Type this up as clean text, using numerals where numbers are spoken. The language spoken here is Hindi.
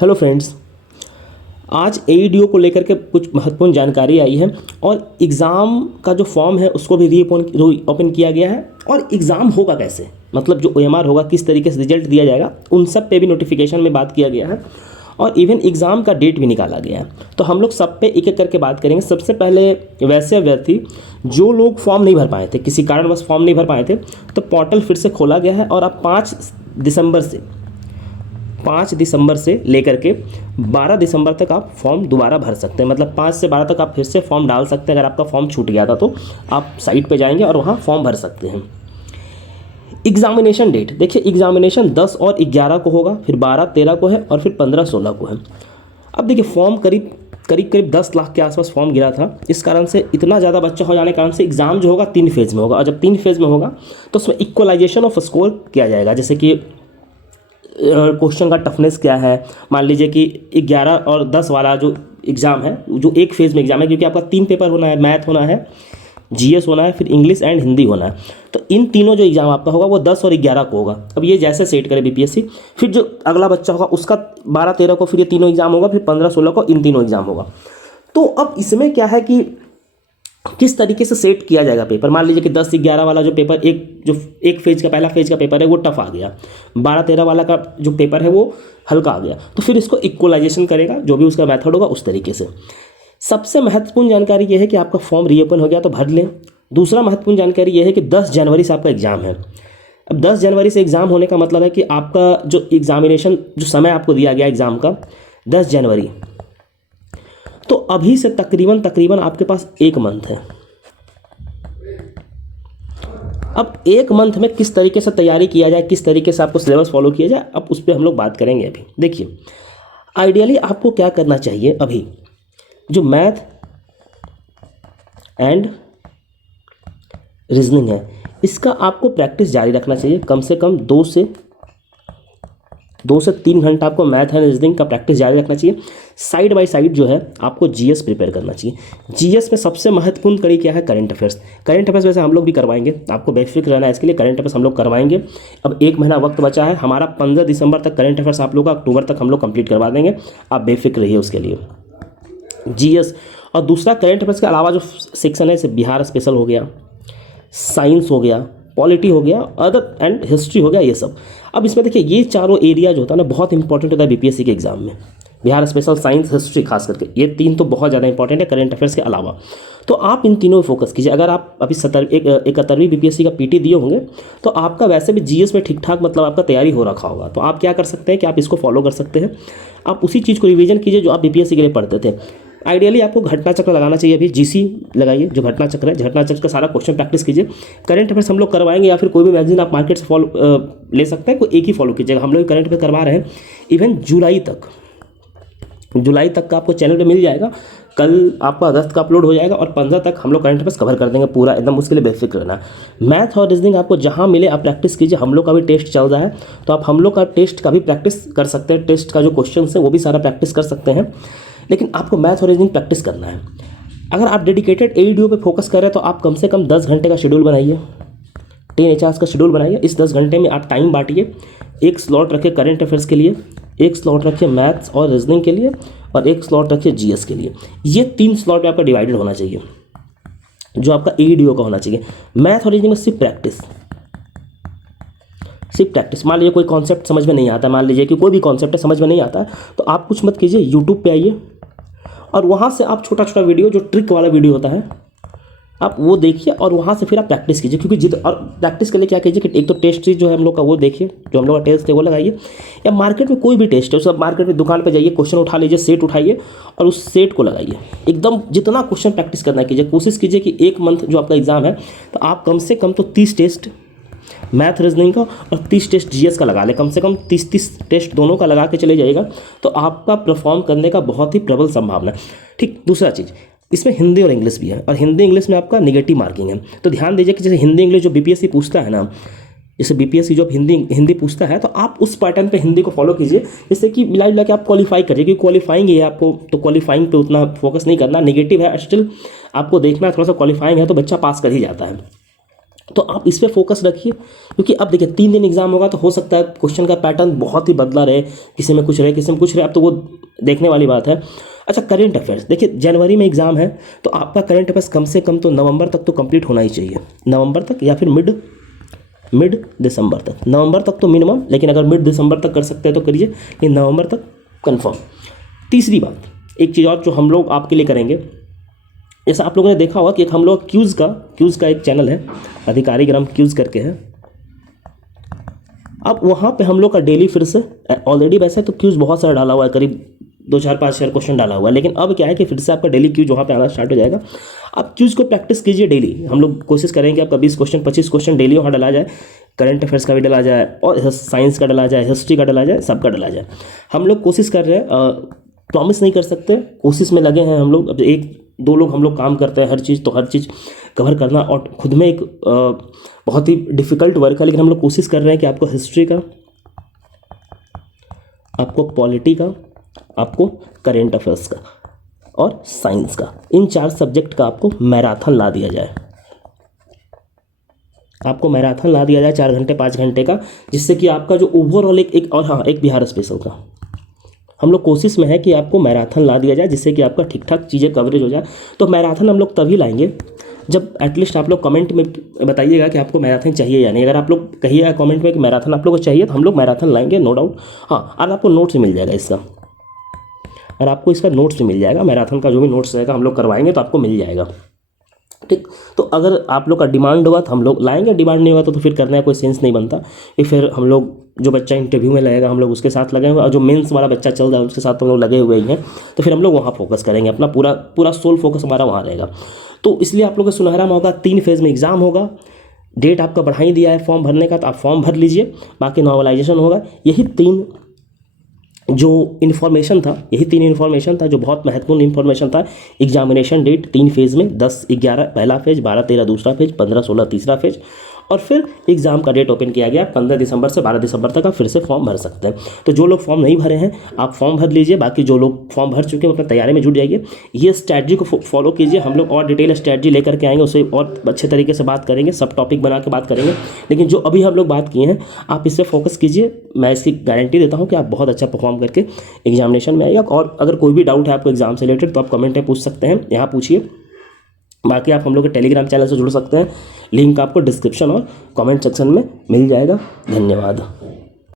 हेलो फ्रेंड्स, आज एईडीओ को लेकर के कुछ महत्वपूर्ण जानकारी आई है और एग्ज़ाम का जो फॉर्म है उसको भी रीओपन किया गया है। और एग्ज़ाम होगा कैसे, मतलब जो ओएमआर होगा किस तरीके से रिजल्ट दिया जाएगा, उन सब पे भी नोटिफिकेशन में बात किया गया है और इवन एग्ज़ाम का डेट भी निकाला गया है। तो हम लोग सब पे एक एक करके बात करेंगे। सबसे पहले वैसे अभ्यर्थी जो लोग फॉर्म नहीं भर पाए थे, किसी कारणवश फॉर्म नहीं भर पाए थे, तो पोर्टल फिर से खोला गया है और आप 5 दिसंबर से लेकर के 12 दिसंबर तक आप फॉर्म दोबारा भर सकते हैं। मतलब 5 से 12 तक आप फिर से फॉर्म डाल सकते हैं। अगर आपका फॉर्म छूट गया था तो आप साइट पे जाएंगे और वहाँ फॉर्म भर सकते हैं। एग्जामिनेशन डेट देखिए, एग्जामिनेशन 10 और 11 को होगा, फिर 12, 13 को है और फिर 15, 16 को है। अब देखिए फॉर्म करीब 10 लाख के आसपास फॉर्म गिरा था। इस कारण से इतना ज़्यादा बच्चा हो जाने के कारण से एग्ज़ाम जो होगा 3 फेज़ में होगा और जब 3 फेज़ में होगा तो उसमें इक्वलाइजेशन ऑफ स्कोर किया जाएगा। जैसे कि क्वेश्चन का टफनेस क्या है, मान लीजिए कि 11 और 10 वाला जो एग्ज़ाम है, जो एक फेज़ में एग्ज़ाम है, क्योंकि आपका 3 पेपर होना है, मैथ होना है, जीएस होना है, फिर इंग्लिश एंड हिंदी होना है। तो इन तीनों जो एग्ज़ाम आपका होगा वो 10 और 11 को होगा। अब ये जैसे सेट करे बीपीएससी, फिर जो अगला बच्चा होगा उसका 12, 13 को फिर ये तीनों एग्ज़ाम होगा, फिर 15, 16 को इन तीनों एग्ज़ाम होगा। तो अब इसमें क्या है कि किस तरीके से सेट किया जाएगा पेपर। मान लीजिए कि 10 से 11 वाला जो पेपर एक फेज का पहला फेज का पेपर है वो टफ आ गया, 12, 13 वाला का जो पेपर है वो हल्का आ गया, तो फिर इसको इक्वलाइजेशन करेगा, जो भी उसका मेथड होगा उस तरीके से। सबसे महत्वपूर्ण जानकारी ये है कि आपका फॉर्म रीओपन हो गया तो भर लें। दूसरा महत्वपूर्ण जानकारी ये है कि 10 जनवरी से आपका एग्ज़ाम है। अब 10 जनवरी से एग्ज़ाम होने का मतलब है कि आपका जो एग्ज़ामिनेशन जो समय आपको दिया गया एग्ज़ाम का 10 जनवरी, तो अभी से तकरीबन आपके पास 1 मंथ है। अब 1 मंथ में किस तरीके से तैयारी किया जाए, किस तरीके से आपको सिलेबस फॉलो किया जाए, अब उस पर हम लोग बात करेंगे। अभी देखिए, आइडियली आपको क्या करना चाहिए। अभी जो मैथ एंड रीजनिंग है इसका आपको प्रैक्टिस जारी रखना चाहिए। कम से कम 2 से 3 घंटा आपको मैथ एंड रीजनिंग का प्रैक्टिस जारी रखना चाहिए। साइड बाय साइड जो है आपको जीएस प्रिपेयर करना चाहिए। जीएस में सबसे महत्वपूर्ण कड़ी क्या है, करंट अफेयर्स। करंट अफेयर्स वैसे हम लोग भी करवाएंगे, आपको बेफिक्र रहना है इसके लिए। करंट अफेयर्स हम लोग करवाएंगे। अब 1 महीना वक्त बचा है हमारा, 15 दिसंबर तक करंट अफेयर्स आप लोग का, अक्टूबर तक हम लोग कंप्लीट करवा देंगे। आप बेफिक्र रहिए उसके लिए। जीएस और दूसरा करंट अफेयर्स के अलावा जो सेक्शन है, जैसे बिहार स्पेशल हो गया, साइंस हो गया, पॉलिटी हो गया, अदर एंड हिस्ट्री हो गया, ये सब। अब इसमें देखिए ये चारों एरिया जो होता है ना बहुत इंपॉर्टेंट होता है बीपीएससी के एग्जाम में। बिहार स्पेशल, साइंस, हिस्ट्री, खास करके ये 3 तो बहुत ज़्यादा इंपॉर्टेंट है करंट अफेयर्स के अलावा। तो आप इन तीनों पर फोकस कीजिए। अगर आप अभी 71वीं बीपीएससी का पीटी दिए होंगे तो आपका वैसे भी जीएस में ठीक ठाक मतलब आपका तैयारी हो रखा होगा। तो आप क्या कर सकते हैं कि आप इसको फॉलो कर सकते हैं। आप उसी चीज़ को रिवीजन कीजिए जो आप बीपीएससी के लिए पढ़ते थे। आइडियली आपको घटना चक्र लगाना चाहिए। अभी जीसी लगाइए, जो घटना चक्र है, घटना चक्र का सारा क्वेश्चन प्रैक्टिस कीजिए। करंट अफेयर्स हम लोग करवाएंगे या फिर कोई भी मैगजीन आप मार्केट से फॉलो ले सकते हैं, कोई एक ही फॉलो कीजिएगा। हम लोग करंट अफेयर करवा रहे हैं इवन जुलाई तक का आपको चैनल पे मिल जाएगा। कल आपका अगस्त का अपलोड हो जाएगा और 15 तक हम लोग करंट अफेयर्स कवर कर देंगे पूरा, एकदम उसके लिए बेफिक्र रहना। मैथ और रीजनिंग आपको जहाँ मिले आप प्रैक्टिस कीजिए। हम लोग का भी टेस्ट चल रहा है तो आप हम लोग का टेस्ट का भी प्रैक्टिस कर सकते हैं। टेस्ट का जो क्वेश्चन है वो भी सारा प्रैक्टिस कर सकते हैं, लेकिन आपको मैथ और रीजनिंग प्रैक्टिस करना है। अगर आप डेडिकेटेड एईडीओ पे फोकस कर रहे हैं तो आप कम से कम 10 घंटे का शेड्यूल बनाइए, 10 HRs का शेड्यूल बनाइए। इस 10 घंटे में आप टाइम बांटिए। एक स्लॉट रखिए करंट अफेयर्स के लिए, एक स्लॉट रखिए मैथ्स और रीजनिंग के लिए, और एक स्लॉट रखिए जीएस के लिए। ये 3 स्लॉट में आपका डिवाइडेड होना चाहिए जो आपका एईडीओ का होना चाहिए। मैथ और रीजनिंग में सिर्फ प्रैक्टिस। मान लीजिए कोई कॉन्सेप्ट समझ में नहीं आता, मान लीजिए कि कोई भी कॉन्सेप्ट समझ में नहीं आता, तो आप कुछ मत कीजिए, यूट्यूब पे आइए और वहाँ से आप छोटा छोटा वीडियो, जो ट्रिक वाला वीडियो होता है, आप वो देखिए और वहाँ से फिर आप प्रैक्टिस कीजिए। क्योंकि और प्रैक्टिस के लिए क्या कीजिए कि एक तो टेस्ट सीरीज जो है हम लोग का वो देखिए, जो हम लोग का टेस्ट है वो लगाइए, या मार्केट में कोई भी टेस्ट है उस मार्केट में दुकान पे जाइए, क्वेश्चन उठा लीजिए, सेट उठाइए और उस सेट को लगाइए। एकदम जितना क्वेश्चन प्रैक्टिस करना कीजिए। कोशिश कीजिए कि 1 मंथ जो आपका एग्जाम है तो आप कम से कम तो 30 टेस्ट मैथ रीजनिंग का और 30 टेस्ट जीएस का लगा ले। कम से कम 30 टेस्ट दोनों का लगा के चले जाइएगा तो आपका परफॉर्म करने का बहुत ही प्रबल संभावना है। ठीक, दूसरा चीज़, इसमें हिंदी और इंग्लिश भी है और हिंदी इंग्लिश में आपका नेगेटिव मार्किंग है। तो ध्यान दीजिए कि जैसे हिंदी इंग्लिश जो बीपीएससी पूछता है ना, जैसे बीपीएससी जो हिंदी पूछता है तो आप उस पैटर्न पे हिंदी को फॉलो कीजिए, जिससे कि मिला के आप क्वालिफाई करिए। क्योंकि क्वालिफाइंग है आपको, तो क्वालिफाइंग पे उतना फोकस नहीं करना। नेगेटिव है स्टिल आपको देखना है, थोड़ा सा क्वालिफाइंग है तो बच्चा पास कर ही जाता है। तो आप इस पर फोकस रखिए, क्योंकि अब देखिए 3 दिन एग्जाम होगा तो हो सकता है क्वेश्चन का पैटर्न बहुत ही बदला रहे, किसी में कुछ रहे किसी में कुछ रहे, अब तो वो देखने वाली बात है। अच्छा, करंट अफेयर्स देखिए, जनवरी में एग्जाम है तो आपका करंट अफेयर्स कम से कम तो नवंबर तक तो कंप्लीट होना ही चाहिए, नवंबर तक या फिर मिड दिसंबर तक, नवंबर तक तो मिनिमम, लेकिन अगर मिड दिसंबर तक कर सकते हैं तो करिए, लेकिन नवंबर तक कंफर्म। तीसरी बात, एक चीज़ और जो हम लोग आपके लिए करेंगे, जैसा आप लोगों ने देखा होगा कि एक हम लोग क्यूज़ का एक चैनल है, अधिकारीग्राम क्यूज़ करके है। अब वहाँ पे हम लोग का डेली फिर से ऑलरेडी वैसे तो क्यूज़ बहुत सारा डाला हुआ है, करीब 2-4-5 क्वेश्चन डाला हुआ है, लेकिन अब क्या है कि फिर से आपका डेली क्यूज वहाँ पे आना स्टार्ट हो जाएगा। आप क्यूज़ को प्रैक्टिस कीजिए डेली। हम लोग कोशिश करेंगे आपका 20 क्वेश्चन 25 क्वेश्चन डेली वहाँ डाला जाए, करंट अफेयर्स का भी डाला जाए और साइंस का डाला जाए, हिस्ट्री का डाला जाए, सबका डाला जाए। हम लोग कोशिश कर रहे हैं, प्रॉमिस नहीं कर सकते, कोशिश में लगे हैं हम लोग। अब 1-2 लोग हम लोग काम करते हैं, हर चीज़ कवर करना और खुद में एक बहुत ही डिफ़िकल्ट वर्क है, लेकिन हम लोग कोशिश कर रहे हैं कि आपको हिस्ट्री का, आपको पॉलिटी का, आपको करेंट अफेयर्स का और साइंस का, इन 4 सब्जेक्ट का आपको मैराथन ला दिया जाए। आपको मैराथन ला दिया जाए 4 घंटे 5 घंटे का, जिससे कि आपका जो ओवरऑल एक बिहार स्पेशल का हम लोग कोशिश में है कि आपको मैराथन ला दिया जाए, जिससे कि आपका ठीक ठाक चीज़ें कवरेज हो जाए। तो मैराथन हम लोग तभी लाएंगे जब एटलीस्ट आप लोग कमेंट में बताइएगा कि आपको मैराथन चाहिए या नहीं। अगर आप लोग कहिएगा कमेंट में कि मैराथन आप लोगों को चाहिए तो हम लोग मैराथन लाएंगे, नो डाउट। हाँ, और आपको नोट्स मिल जाएगा इसका, और आपको इसका नोट्स भी मिल जाएगा, मैराथन का जो भी नोट्स रहेगा हम लोग करवाएंगे तो आपको मिल जाएगा, ठीक। तो अगर आप लोग का डिमांड होगा तो हम लोग लाएंगे, डिमांड नहीं होगा तो फिर करने का कोई सेंस नहीं बनता। कि फिर हम लोग जो बच्चा इंटरव्यू में लगेगा हम लोग उसके साथ लगे हुए, और जो मेंस वाला बच्चा चल रहा है उसके साथ हम लोग लगे हुए ही हैं, तो फिर हम लोग वहाँ फोकस करेंगे, अपना पूरा सोल फोकस हमारा वहाँ रहेगा। तो इसलिए आप लोग का सुनहरा मौका, 3 फेज़ में एग्जाम होगा, डेट आपका बढ़ा ही दिया है फॉर्म भरने का, तो आप फॉर्म भर लीजिए, बाकी नॉर्मलाइजेशन होगा। यही 3 जो इन्फॉर्मेशन था, जो बहुत महत्वपूर्ण इन्फॉर्मेशन था। एग्जामिनेशन डेट 3 फेज़ में, 10-11 पहला फेज, 12-13 दूसरा फेज, 15-16 तीसरा फेज, और फिर एग्ज़ाम का डेट ओपन किया गया 15 दिसंबर से 12 दिसंबर तक आप फिर से फॉर्म भर सकते हैं। तो जो लोग फॉर्म नहीं भरे हैं आप फॉर्म भर लीजिए, बाकी जो लोग फॉर्म भर चुके हैं अपनी तैयारी में जुट जाइए। ये स्ट्रैटेजी को फॉलो कीजिए, हम लोग और डिटेल स्ट्रैटेजी लेकर के आएंगे, उससे और अच्छे तरीके से बात करेंगे, सब टॉपिक बना के बात करेंगे। लेकिन जो अभी हम लोग बात किए हैं आप इस पर फोकस कीजिए, मैं इसकी गारंटी देता हूँ कि आप बहुत अच्छा परफॉर्म करके एग्जामिनेशन में आइएगा। और अगर कोई भी डाउट है आपको एग्जाम से रिलेटेड तो आप कमेंट में पूछ सकते हैं, यहाँ पूछिए। बाकी आप हम लोग के टेलीग्राम चैनल से जुड़ सकते हैं, लिंक आपको डिस्क्रिप्शन और कमेंट सेक्शन में मिल जाएगा। धन्यवाद।